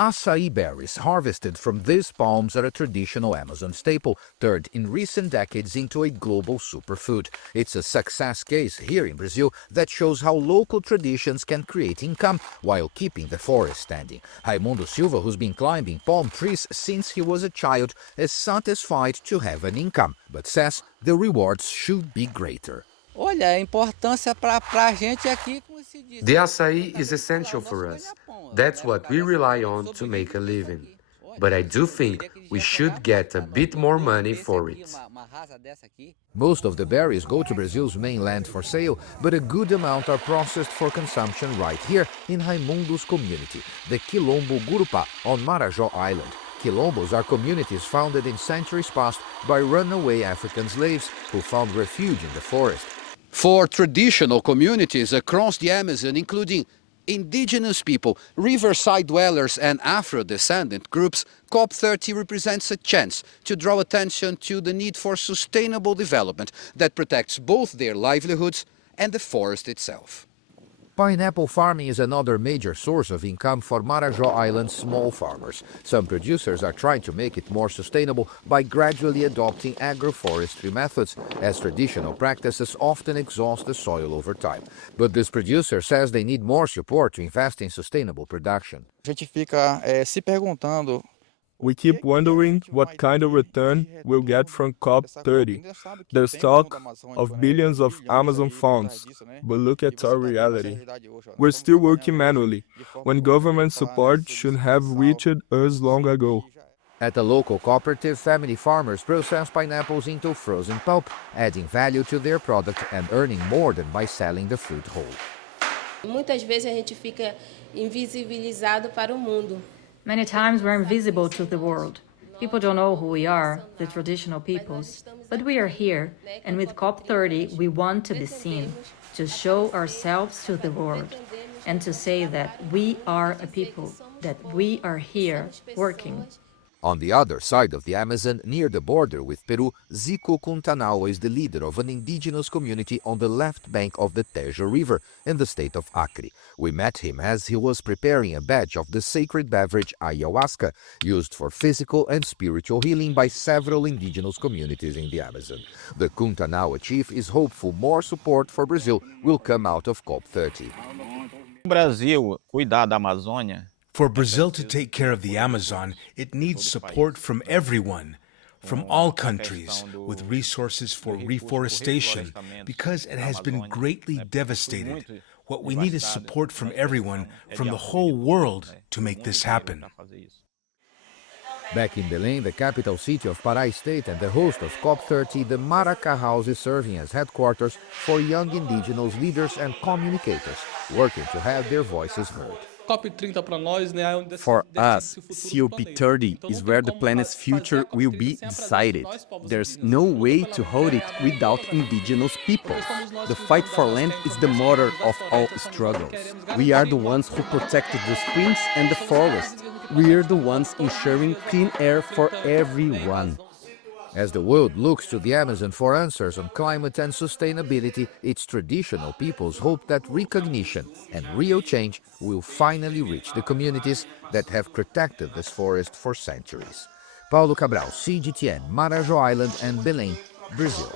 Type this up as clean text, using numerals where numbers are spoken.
Açaí berries harvested from these palms are a traditional Amazon staple, turned in recent decades into a global superfood. It's a success case here in Brazil that shows how local traditions can create income while keeping the forest standing. Raimundo Silva, who's been climbing palm trees since he was a child, is satisfied to have an income, but says the rewards should be greater. Olha, a importância para a gente aqui, como se diz. The açaí is essential for us. That's what we rely on to make a living. But I do think we should get a bit more money for it. Most of the berries go to Brazil's mainland for sale, but a good amount are processed for consumption right here in Raimundo's community, the Quilombo Gurupá on Marajo Island. Quilombos are communities founded in centuries past by runaway African slaves who found refuge in the forest. For traditional communities across the Amazon, including indigenous people, riverside dwellers, and Afro-descendant groups, COP30 represents a chance to draw attention to the need for sustainable development that protects both their livelihoods and the forest itself. Pineapple farming is another major source of income for Marajo Island's small farmers. Some producers are trying to make it more sustainable by gradually adopting agroforestry methods, as traditional practices often exhaust the soil over time. But this producer says they need more support to invest in sustainable production. A gente fica se perguntando. We keep wondering what kind of return we'll get from COP30. There's talk of billions of Amazon funds, but look at our reality. We're still working manually, when government support should have reached us long ago. At the local cooperative, family farmers process pineapples into frozen pulp, adding value to their product and earning more than by selling the fruit whole. Muitas vezes a gente fica invisibilizado para o mundo. Many times we're invisible to the world. People don't know who we are, the traditional peoples. But we are here, and with COP30 we want to be seen, to show ourselves to the world, and to say that we are a people, that we are here working. On the other side of the Amazon, near the border with Peru, Zico Cuntanao is the leader of an indigenous community on the left bank of the Tejo River in the state of Acre. We met him as he was preparing a batch of the sacred beverage ayahuasca, used for physical and spiritual healing by several indigenous communities in the Amazon. The Cuntanao chief is hopeful more support for Brazil will come out of COP30. Brasil cuidar da Amazônia. For Brazil to take care of the Amazon, it needs support from everyone, from all countries, with resources for reforestation, because it has been greatly devastated. What we need is support from everyone, from the whole world, to make this happen. Back in Belém, the capital city of Pará State and the host of COP30, the Maraca House is serving as headquarters for young indigenous leaders and communicators, working to have their voices heard. For us, COP30 is where the planet's future will be decided. There's no way to hold it without indigenous peoples. The fight for land is the motor of all struggles. We are the ones who protected the springs and the forest. We are the ones ensuring clean air for everyone. As the world looks to the Amazon for answers on climate and sustainability, its traditional peoples hope that recognition and real change will finally reach the communities that have protected this forest for centuries. Paulo Cabral, CGTN, Marajo Island and Belém, Brazil.